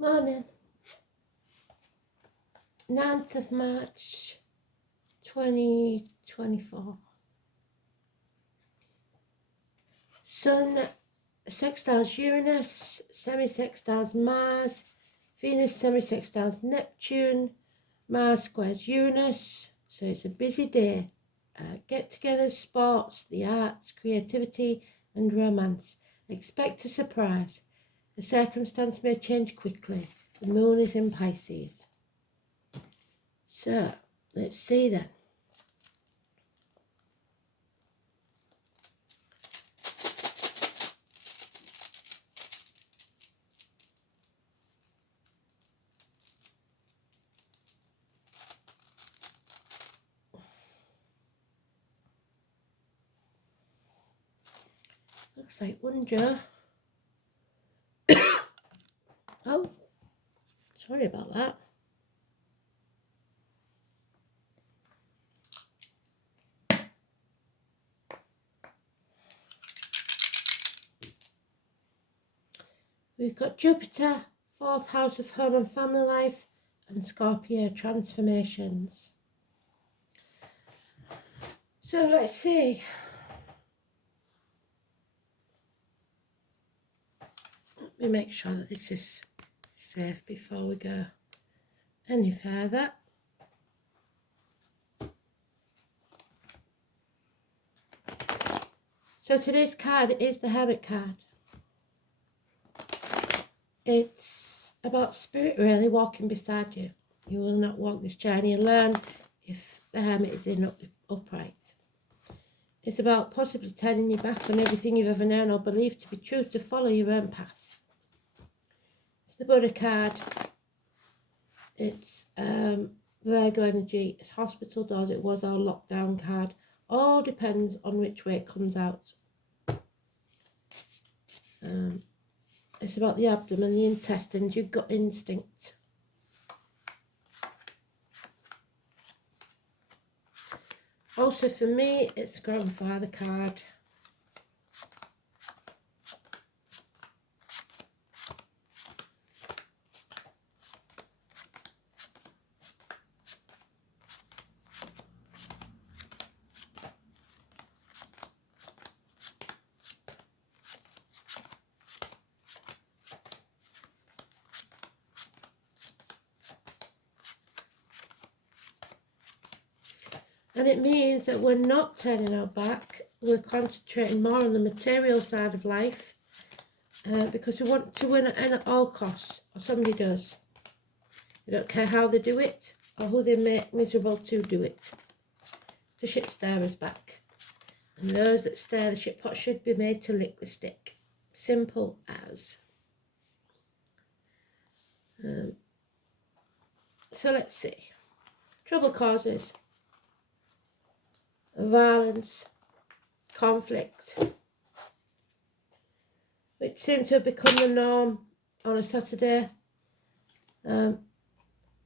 Morning. 9th of March 2024. Sun sextiles Uranus, semi-sextiles Mars, Venus semi-sextiles Neptune, Mars squares Uranus. So it's a busy day. Get-togethers, sports, the arts, creativity and romance. Expect a surprise. The circumstance may change quickly. The moon is in Pisces. So, let's see then. Looks like one Joe. Oh, sorry about that. We've got Jupiter, 4th house of home and family life, and Scorpio transformations. So let's see. Let me make sure that this is safe before we go any further. So today's card is the Hermit card. It's about spirit really walking beside you. You will not walk this journey alone if the Hermit is in upright. It's about possibly turning your back on everything you've ever known or believed to be true to follow your own path. It's the Buddha card. It's Virgo energy. It's hospital doors. It was our lockdown card. All depends on which way it comes out. It's about the abdomen, the intestines, your gut instinct. Also for me, it's the grandfather card. And it means that we're not turning our back, we're concentrating more on the material side of life because we want to win at all costs, or somebody does. They don't care how they do it or who they make miserable to do it. The shit stirrer's back. And those that stir the shit pot should be made to lick the stick. Simple as. So let's see. Trouble causes. Violence, conflict, which seem to have become the norm on a Saturday.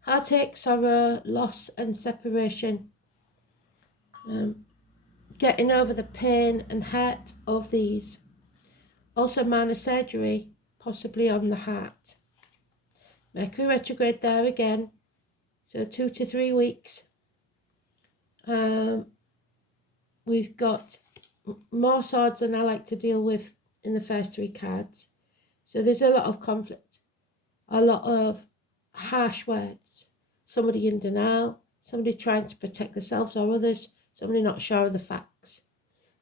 Heartache, sorrow, loss and separation. Getting over the pain and hurt of these. Also minor surgery, possibly on the heart. Mercury retrograde there again, so 2 to 3 weeks. We've got more swords than I like to deal with in the first 3 cards. So there's a lot of conflict, a lot of harsh words, somebody in denial, somebody trying to protect themselves or others, somebody not sure of the facts.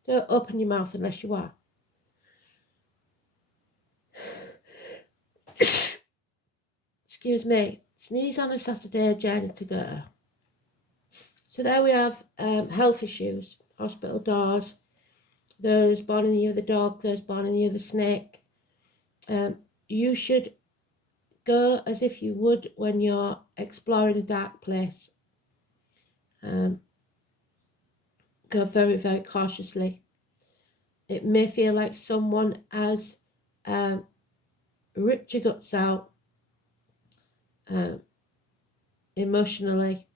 Don't open your mouth unless you are. Excuse me, sneeze on a Saturday, journey to go. So there we have health issues. Hospital doors, those born in the year of the dog, those born in the year of the snake. You should go as if you would when you're exploring a dark place. Go very, very cautiously. It may feel like someone has ripped your guts out emotionally.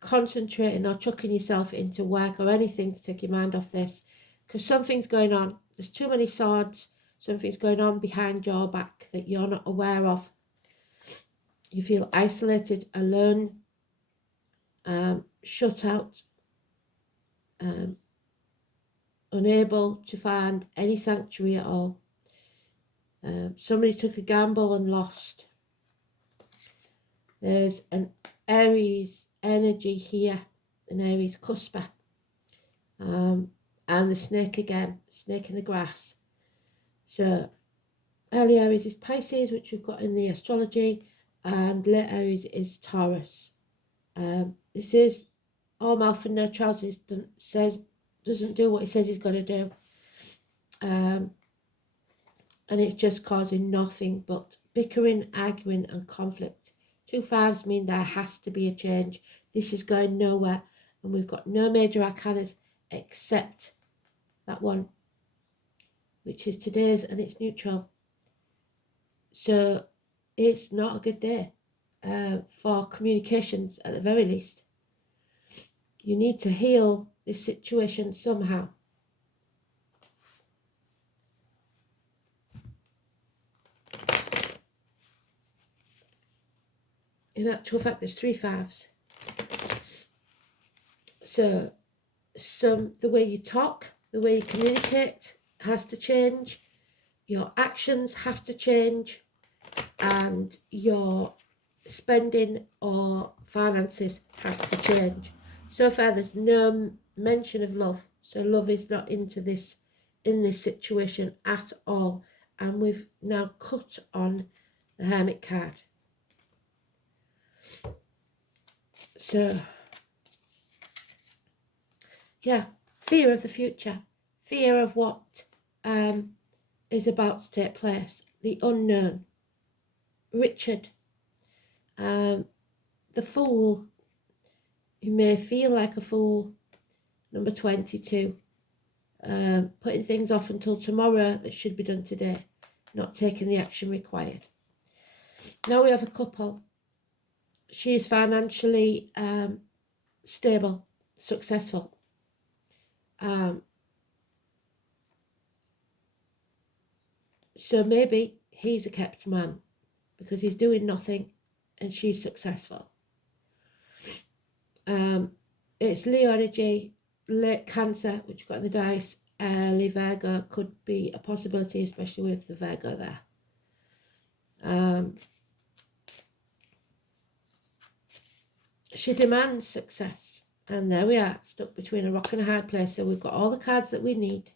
Concentrating or chucking yourself into work or anything to take your mind off this, because something's going on. There's too many swords, Something's going on behind your back that you're not aware of. You feel isolated, alone, shut out, unable to find any sanctuary at all. Somebody took a gamble and lost. There's an Aries energy here, an Aries cusper. And the snake again, snake in the grass. So early Aries is Pisces, which we've got in the astrology, and late Aries is Taurus. This is all mouth and no trousers. Doesn't do what he says he's going to do. And it's just causing nothing but bickering, arguing and conflict. 2 5s mean there has to be a change. This is going nowhere, and we've got no major arcanas except that one, which is today's, and it's neutral. So it's not a good day for communications at the very least. You need to heal this situation somehow. In actual fact, there's 3 5s. So the way you talk, the way you communicate has to change. Your actions have to change, and your spending or finances has to change. So far, there's no mention of love. So love is not in this situation at all. And we've now cut on the Hermit card. So, yeah, fear of the future, fear of what is about to take place, the unknown. Richard, the fool, you may feel like a fool. Number 22, putting things off until tomorrow that should be done today, not taking the action required. Now we have a couple. She is financially stable, successful. So maybe he's a kept man because he's doing nothing and she's successful. It's Leo energy, late Cancer, which you've got in the dice. Early Virgo could be a possibility, especially with the Virgo there. She demands success, and there we are, stuck between a rock and a hard place. So we've got all the cards that we need.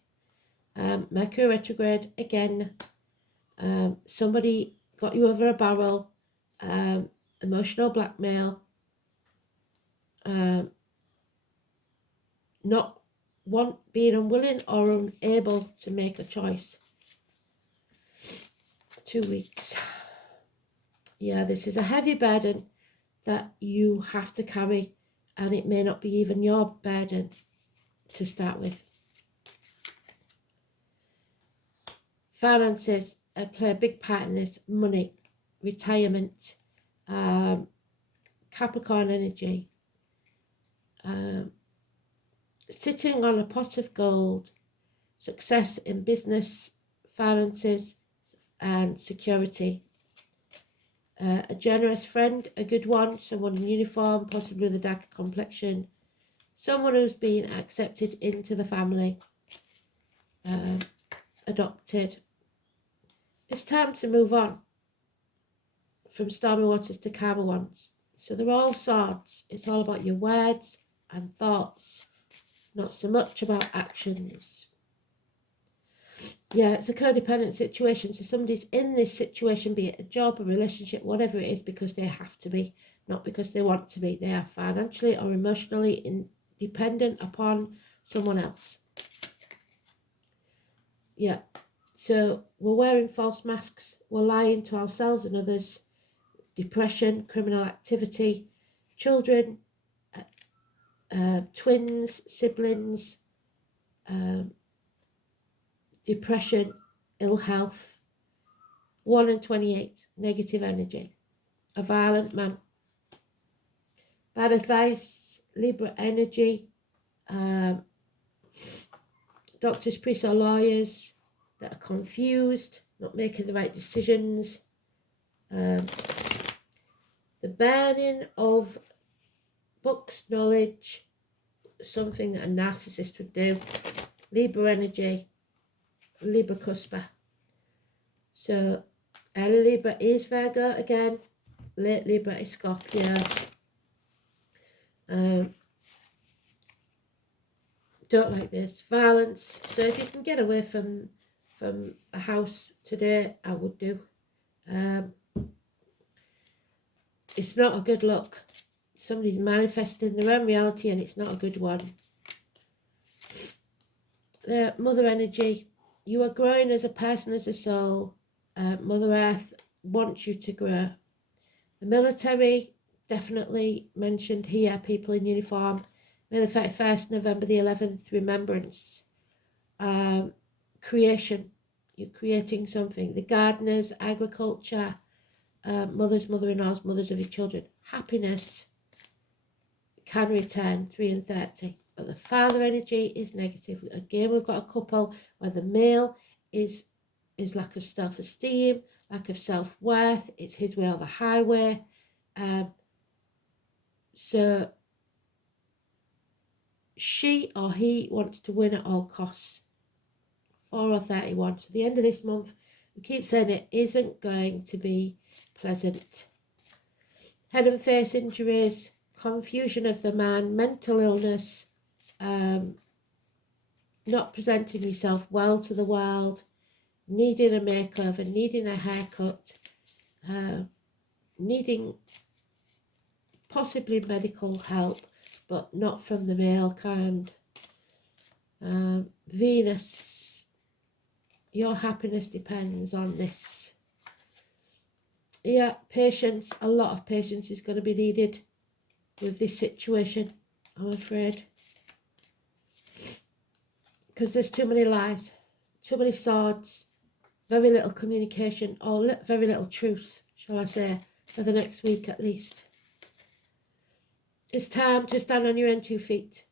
Mercury retrograde again. Somebody got you over a barrel. Emotional blackmail. Being unwilling or unable to make a choice. 2 weeks. Yeah, this is a heavy burden that you have to carry, and it may not be even your burden to start with. Finances play a big part in this. Money, retirement, Capricorn energy, sitting on a pot of gold, success in business, finances and security. A generous friend, a good one, someone in uniform, possibly with a darker complexion, someone who's been accepted into the family, adopted. It's time to move on from stormy waters to calmer ones. So they're all swords. It's all about your words and thoughts, not so much about actions. Yeah, it's a codependent situation. So somebody's in this situation, be it a job, a relationship, whatever it is, because they have to be, not because they want to be. They are financially or emotionally dependent upon someone else. Yeah, so we're wearing false masks. We're lying to ourselves and others. Depression, criminal activity, children, twins, siblings, depression, ill health. 1 in 28, negative energy. A violent man. Bad advice, Libra energy. Doctors, priests or lawyers. that are confused, not making the right decisions. The burning of books, knowledge, something that a narcissist would do. Libra energy, Libra cuspa. So early Libra is Virgo again, late Libra is Scorpio. Don't like this. Violence. So if you can get away from a house today, I would do. It's not a good look. Somebody's manifesting their own reality and it's not a good one. The Mother energy. You are growing as a person, as a soul. Mother Earth wants you to grow. The military, definitely mentioned here, people in uniform. May the 31st, November the 11th, remembrance. Creation, you're creating something. The gardeners, agriculture, mothers, mother-in-laws, mothers of your children. Happiness can return, 3 and 30. But the father energy is negative. Again, we've got a couple where the male is lack of self-esteem, lack of self-worth. It's his way or the highway. So she or he wants to win at all costs. 4 or 31. So the end of this month, we keep saying it isn't going to be pleasant. Head and face injuries, confusion of the man, mental illness, not presenting yourself well to the world, needing a makeover, needing a haircut, needing possibly medical help, but not from the male kind. Venus, your happiness depends on this. Yeah, patience, a lot of patience is going to be needed with this situation, I'm afraid. Because there's too many lies, too many swords, very little communication, or very little truth, shall I say, for the next week at least. It's time to stand on your own 2 feet.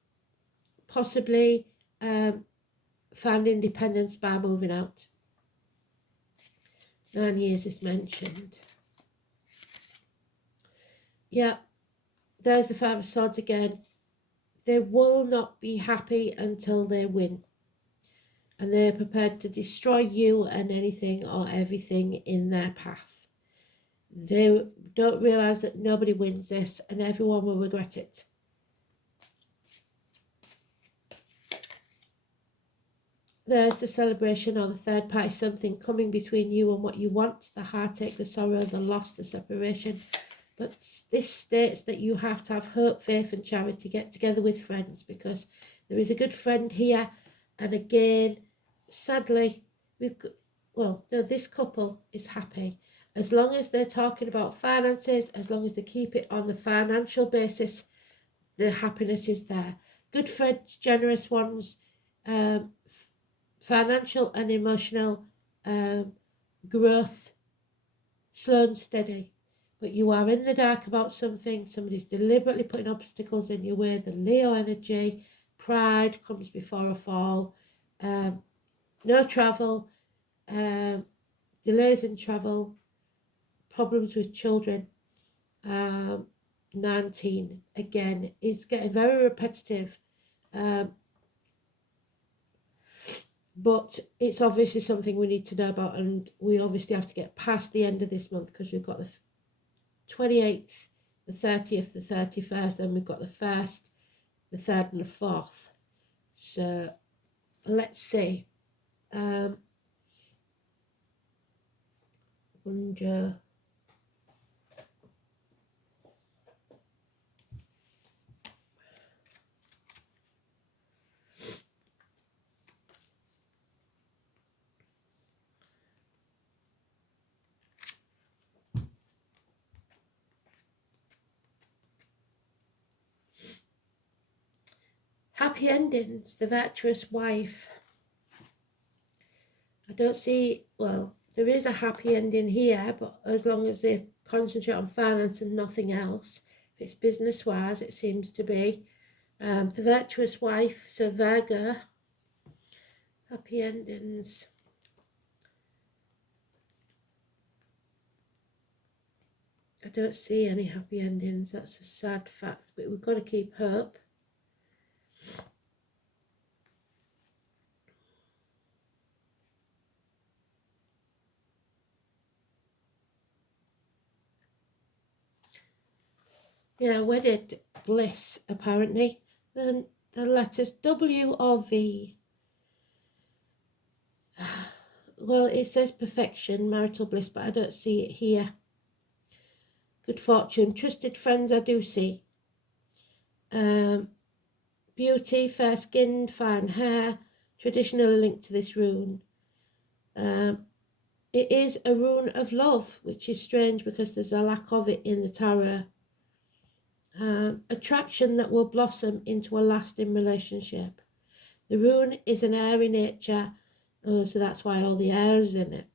Possibly find independence by moving out. 9 years is mentioned. Yeah, there's the 5 of Swords again. They will not be happy until they win. And they're prepared to destroy you and anything or everything in their path. They don't realise that nobody wins this and everyone will regret it. There's the celebration or the third party, something coming between you and what you want, the heartache, the sorrow, the loss, the separation. But this states that you have to have hope, faith and charity, get together with friends, because there is a good friend here. And again, sadly, this couple is happy. As long as they're talking about finances, as long as they keep it on the financial basis, the happiness is there. Good friends, generous ones, financial and emotional growth, slow and steady. But you are in the dark about something. Somebody's deliberately putting obstacles in your way. The Leo energy, pride comes before a fall. No travel, delays in travel, problems with children. 19, again, it's getting very repetitive. But it's obviously something we need to know about, and we obviously have to get past the end of this month, because we've got the 28th, the 30th, the 31st, and we've got the 1st, the 3rd and the 4th. So let's see. Wonder. Happy endings, the virtuous wife. I don't see, well, there is a happy ending here, but as long as they concentrate on finance and nothing else. If it's business-wise, it seems to be. The virtuous wife, so Virgo. Happy endings. I don't see any happy endings. That's a sad fact, but we've got to keep hope. Yeah, wedded bliss, apparently. Then the letters W or V. Well, it says perfection, marital bliss, but I don't see it here. Good fortune, trusted friends I do see. Beauty, fair skin, fine hair, traditionally linked to this rune. It is a rune of love, which is strange because there's a lack of it in the tarot. Attraction that will blossom into a lasting relationship. The rune is an airy nature, so that's why all the air is in it.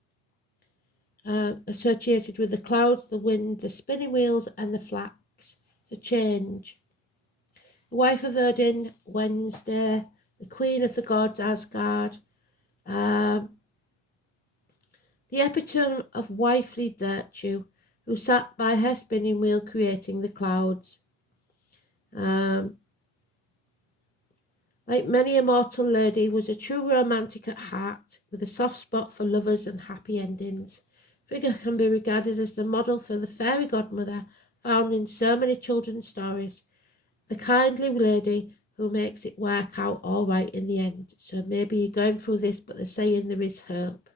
Associated with the clouds, the wind, the spinning wheels, and the flax. The change. The wife of Odin, Wednesday. The queen of the gods, Asgard. The epitome of wifely virtue, who sat by her spinning wheel creating the clouds. Like many a mortal lady, was a true romantic at heart, with a soft spot for lovers and happy endings. Figure can be regarded as the model for the fairy godmother found in so many children's stories. The kindly lady who makes it work out all right in the end. So maybe you're going through this, but they're saying there is hope.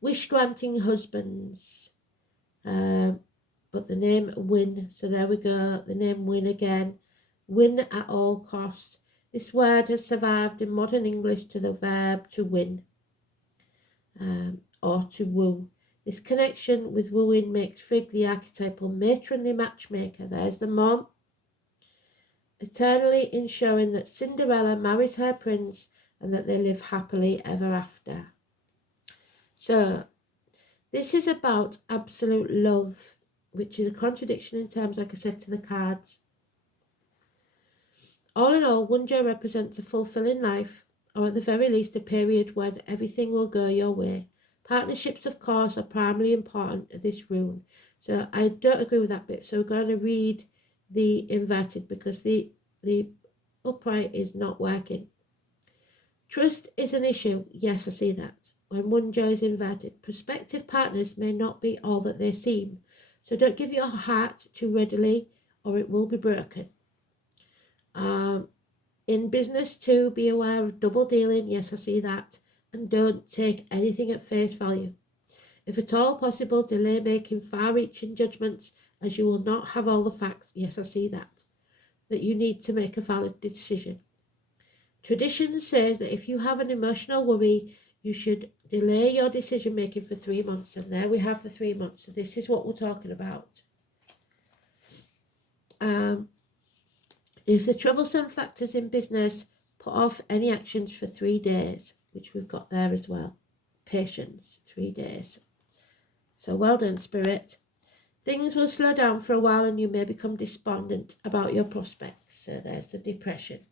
Wish-granting husbands. But the name win. So there we go. The name win again. Win at all costs. This word has survived in modern English to the verb to win. Or to woo. This connection with wooing makes Frigg the archetypal matronly matchmaker. There's the mom. Eternally ensuring that Cinderella marries her prince and that they live happily ever after. So, this is about absolute love, which is a contradiction in terms, like I said, to the cards. All in all, Wunjo represents a fulfilling life, or at the very least a period when everything will go your way. Partnerships, of course, are primarily important to this rune. So I don't agree with that bit. So we're going to read the inverted because the upright is not working. Trust is an issue. Yes, I see that. When Wunjo is inverted, prospective partners may not be all that they seem. So don't give your heart too readily or it will be broken. In business too, be aware of double dealing. Yes, I see that. And don't take anything at face value. If at all possible, delay making far-reaching judgments as you will not have all the facts. Yes, I see that. That you need to make a valid decision. Tradition says that if you have an emotional worry, you should delay your decision making for 3 months. And there we have the 3 months. So this is what we're talking about. If the troublesome factors in business, put off any actions for 3 days, which we've got there as well. Patience, 3 days. So well done, Spirit. Things will slow down for a while and you may become despondent about your prospects. So there's the depression.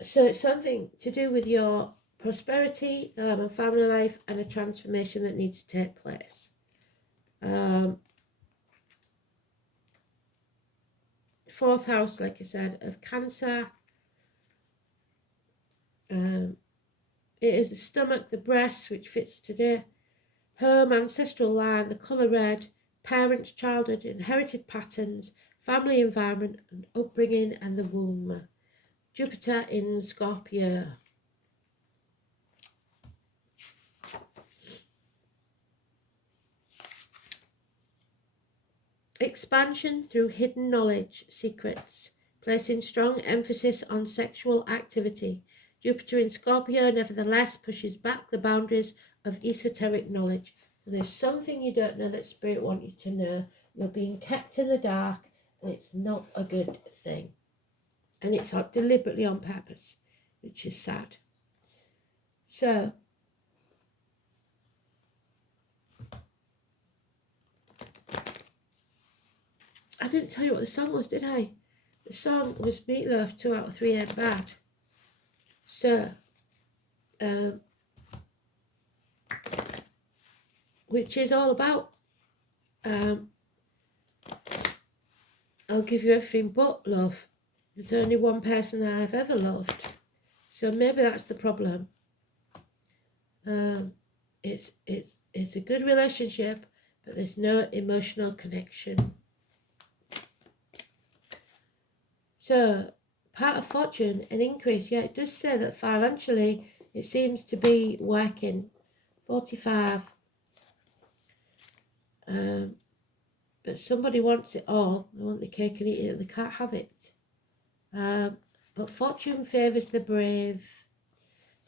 So it's something to do with your prosperity, family life, and a transformation that needs to take place. Fourth house, like I said, of Cancer. It is the stomach, the breast, which fits today. Home, ancestral line, the colour red, parents, childhood, inherited patterns, family environment, and upbringing, and the womb. Jupiter in Scorpio. Expansion through hidden knowledge, secrets, placing strong emphasis on sexual activity. Jupiter in Scorpio nevertheless pushes back the boundaries of esoteric knowledge. So there's something you don't know that Spirit wants you to know. You're being kept in the dark and it's not a good thing. And it's deliberately on purpose, which is sad. So, I didn't tell you what the song was, did I? The song was Meatloaf, 2 out of 3 ain't bad. So, which is all about, I'll give you everything but love. There's only one person I've ever loved. So maybe that's the problem. It's a good relationship, but there's no emotional connection. So part of fortune, an increase. Yeah, it does say that financially it seems to be working. 45. But somebody wants it all. They want the cake and eat it. They can't have it. But fortune favours the brave.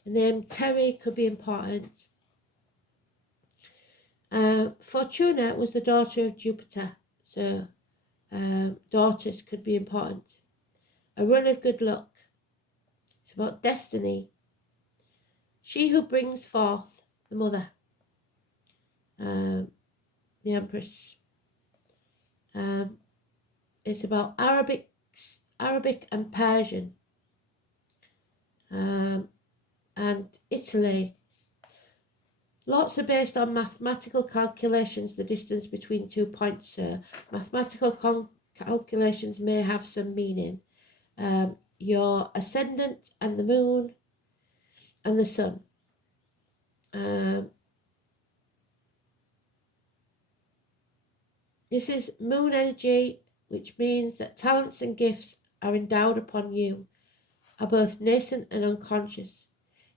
The name Terry could be important. Fortuna was the daughter of Jupiter, so daughters could be important. A run of good luck. It's about destiny. She who brings forth the mother, the Empress. It's about Arabic and Persian, and Italy. Lots are based on mathematical calculations, the distance between 2 points. So mathematical calculations may have some meaning. Your ascendant and the moon and the sun. This is moon energy, which means that talents and gifts are endowed upon you, are both nascent and unconscious.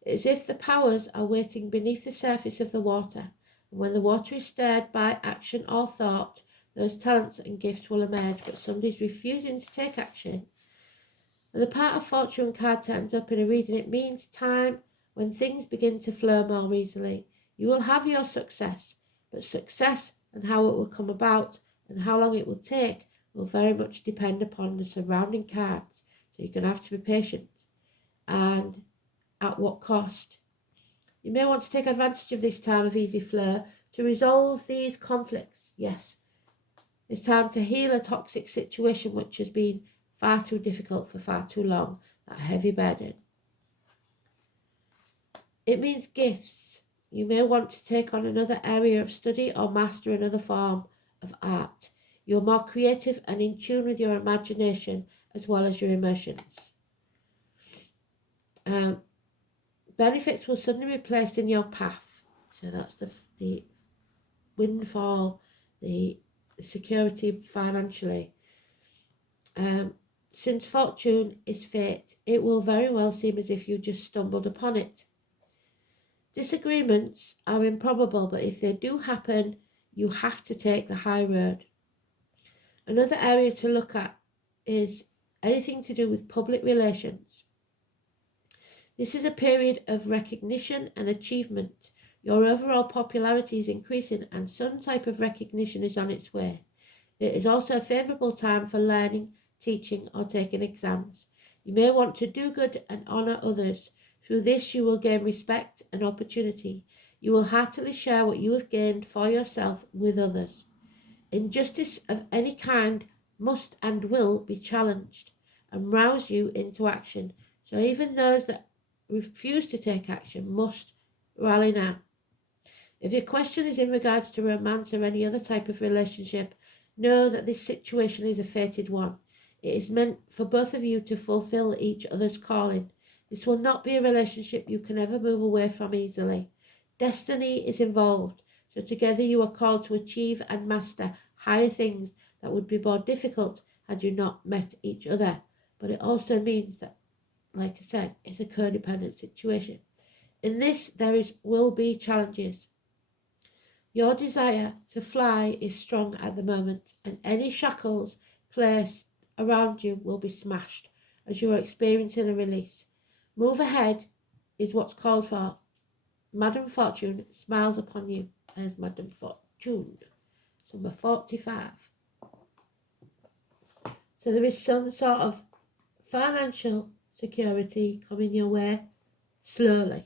It's as if the powers are waiting beneath the surface of the water, and when the water is stirred by action or thought, those talents and gifts will emerge, but somebody's refusing to take action. When the part of fortune card turns up in a reading, it means time when things begin to flow more easily. You will have your success, but success and how it will come about and how long it will take will very much depend upon the surrounding cards. So you're going to have to be patient. And at what cost? You may want to take advantage of this time of easy flow to resolve these conflicts. Yes, it's time to heal a toxic situation which has been far too difficult for far too long, that heavy burden. It means gifts. You may want to take on another area of study or master another form of art. You're more creative and in tune with your imagination as well as your emotions. Benefits will suddenly be placed in your path. So that's the windfall, the security financially. Since fortune is fate, it will very well seem as if you just stumbled upon it. Disagreements are improbable, but if they do happen, you have to take the high road. Another area to look at is anything to do with public relations. This is a period of recognition and achievement. Your overall popularity is increasing and some type of recognition is on its way. It is also a favourable time for learning, teaching or taking exams. You may want to do good and honour others. Through this you will gain respect and opportunity. You will heartily share what you have gained for yourself with others. Injustice of any kind must and will be challenged and rouse you into action. So even those that refuse to take action must rally now. If your question is in regards to romance or any other type of relationship, know that this situation is a fated one. It is meant for both of you to fulfill each other's calling. This will not be a relationship you can ever move away from easily. Destiny is involved, so together you are called to achieve and master higher things that would be more difficult had you not met each other. But it also means that, like I said, it's a codependent situation. In this, will be challenges. Your desire to fly is strong at the moment, and any shackles placed around you will be smashed as you are experiencing a release. Move ahead is what's called for. Madame Fortune smiles upon you as Madame Fortune. Number 45. So there is some sort of financial security coming your way slowly.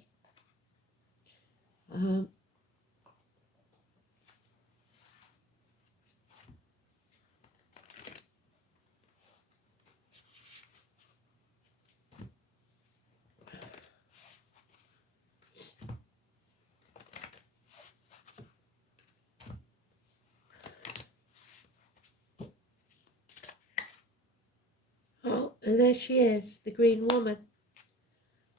And there she is, the green woman.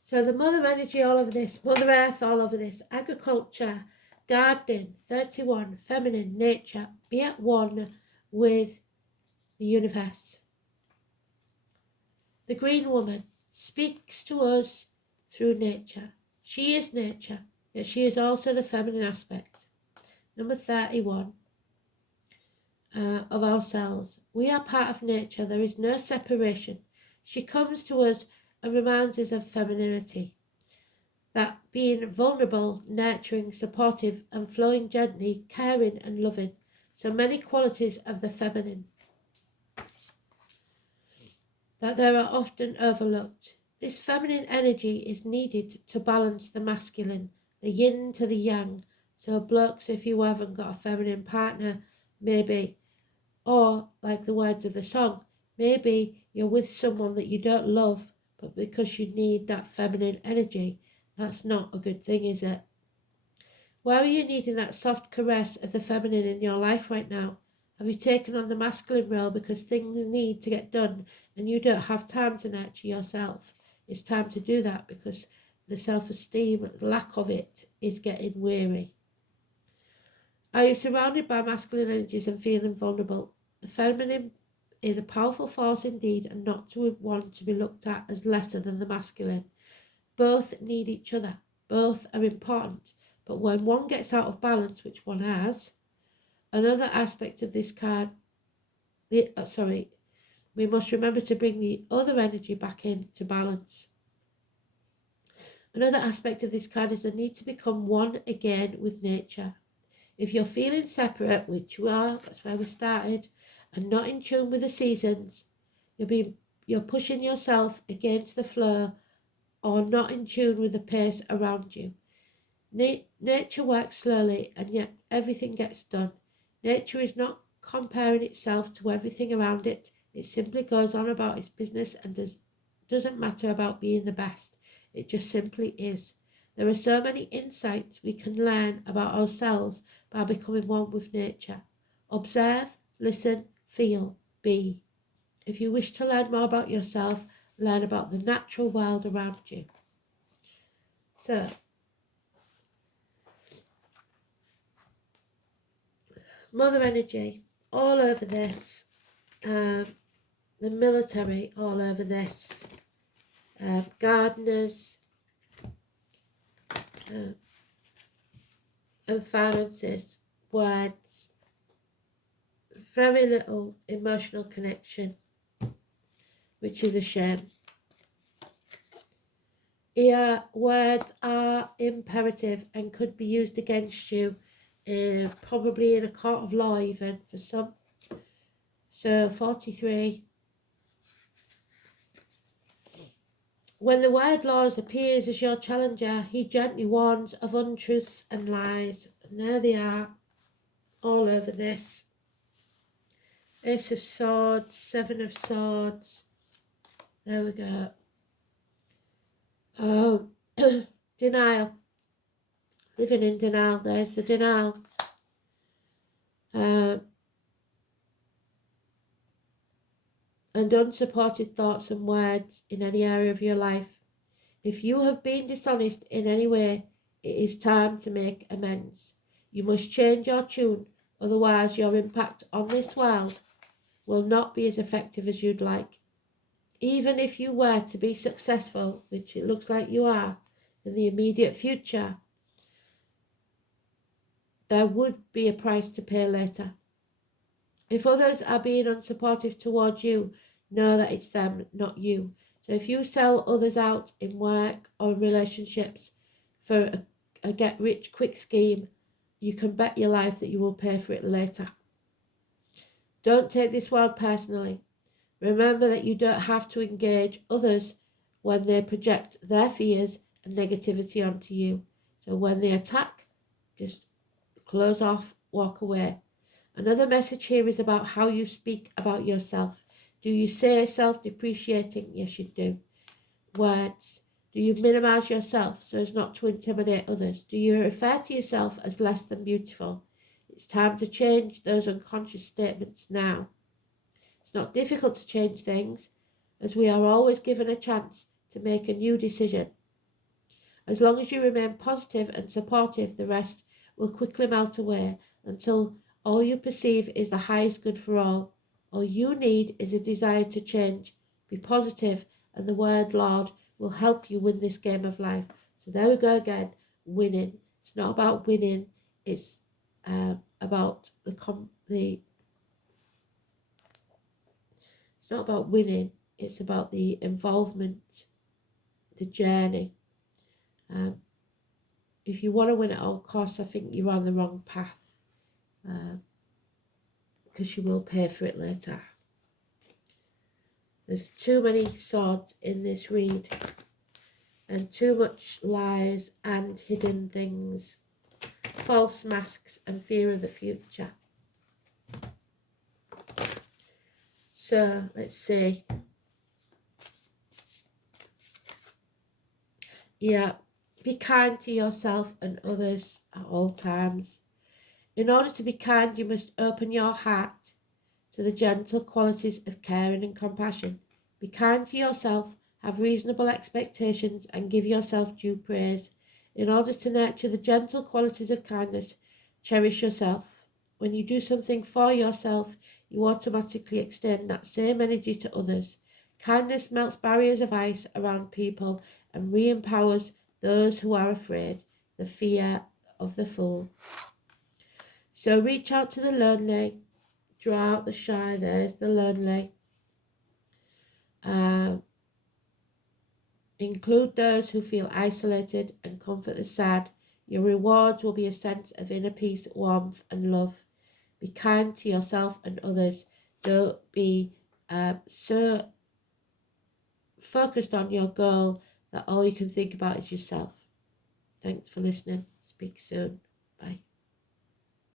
So the mother energy all over this, Mother Earth all over this, agriculture, gardening, 31, feminine, nature, be at one with the universe. The green woman speaks to us through nature. She is nature, yet she is also the feminine aspect. Number 31 of ourselves. We are part of nature. There is no separation. She comes to us and reminds us of femininity. That being vulnerable, nurturing, supportive, and flowing gently, caring and loving. So many qualities of the feminine that they are often overlooked. This feminine energy is needed to balance the masculine, the yin to the yang. So blokes, if you haven't got a feminine partner, maybe, or like the words of the song, maybe you're with someone that you don't love, but because you need that feminine energy, that's not a good thing, is it? Where are you needing that soft caress of the feminine in your life right now? Have you taken on the masculine role because things need to get done and you don't have time to nurture yourself? It's time to do that because the self-esteem, lack of it, is getting weary. Are you surrounded by masculine energies and feeling vulnerable? The feminine is a powerful force indeed, and not to want to be looked at as lesser than the masculine. Both need each other. Both are important. But when one gets out of balance, which one has, another aspect of this card, we must remember to bring the other energy back into balance. Another aspect of this card is the need to become one again with nature. If you're feeling separate, which you are, that's where we started, and not in tune with the seasons, you're pushing yourself against the flow or not in tune with the pace around you. Nature works slowly and yet everything gets done. Nature is not comparing itself to everything around it. It simply goes on about its business and doesn't matter about being the best. It just simply is. There are so many insights we can learn about ourselves by becoming one with nature. Observe, listen, feel, be. If you wish to learn more about yourself, learn about the natural world around you. So, Mother energy all over this, the military all over this, gardeners, and finances, words, very little emotional connection, which is a shame. Here, words are imperative and could be used against you, probably in a court of law even for some. So 43. When the word laws appears as your challenger, he gently warns of untruths and lies. And there they are, all over this. Ace of Swords, Seven of Swords. There we go. Denial. Living in denial. There's the denial. And unsupported thoughts and words in any area of your life. If you have been dishonest in any way, it is time to make amends. You must change your tune, otherwise your impact on this world will not be as effective as you'd like. Even if you were to be successful, which it looks like you are, in the immediate future, there would be a price to pay later. If others are being unsupportive towards you, know that it's them, not you. So if you sell others out in work or relationships for a get-rich-quick scheme, you can bet your life that you will pay for it later. Don't take this world personally. Remember that you don't have to engage others when they project their fears and negativity onto you. So when they attack, just close off, walk away. Another message here is about how you speak about yourself. Do you say self-depreciating? Yes, you do. Words. Do you minimize yourself so as not to intimidate others? Do you refer to yourself as less than beautiful? It's time to change those unconscious statements now. It's not difficult to change things. as we are always given a chance to make a new decision. As long as you remain positive and supportive, the rest will quickly melt away until all you perceive is the highest good for all. All you need is a desire to change. Be positive, and the word Lord will help you win this game of life. So there we go again, winning. It's not about winning, it's about it's not about winning, it's about the involvement, the journey. If you want to win at all costs, I think you're on the wrong path, because you will pay for it later. There's too many swords in this read, and too much lies and hidden things, false masks and fear of the future. So let's see. Yeah, be kind to yourself and others at all times. In order to be kind, you must open your heart to the gentle qualities of caring and compassion. Be kind to yourself, have reasonable expectations, and give yourself due praise. In order to nurture the gentle qualities of kindness, cherish yourself. When you do something for yourself, you automatically extend that same energy to others. Kindness melts barriers of ice around people and re-empowers those who are afraid, the fear of the fool. So reach out to the lonely, draw out the shy, there's the lonely. Include those who feel isolated and comfort the sad. Your rewards will be a sense of inner peace, warmth and love. Be kind to yourself and others. Don't be so focused on your goal that all you can think about is yourself. Thanks for listening. Speak soon. Bye.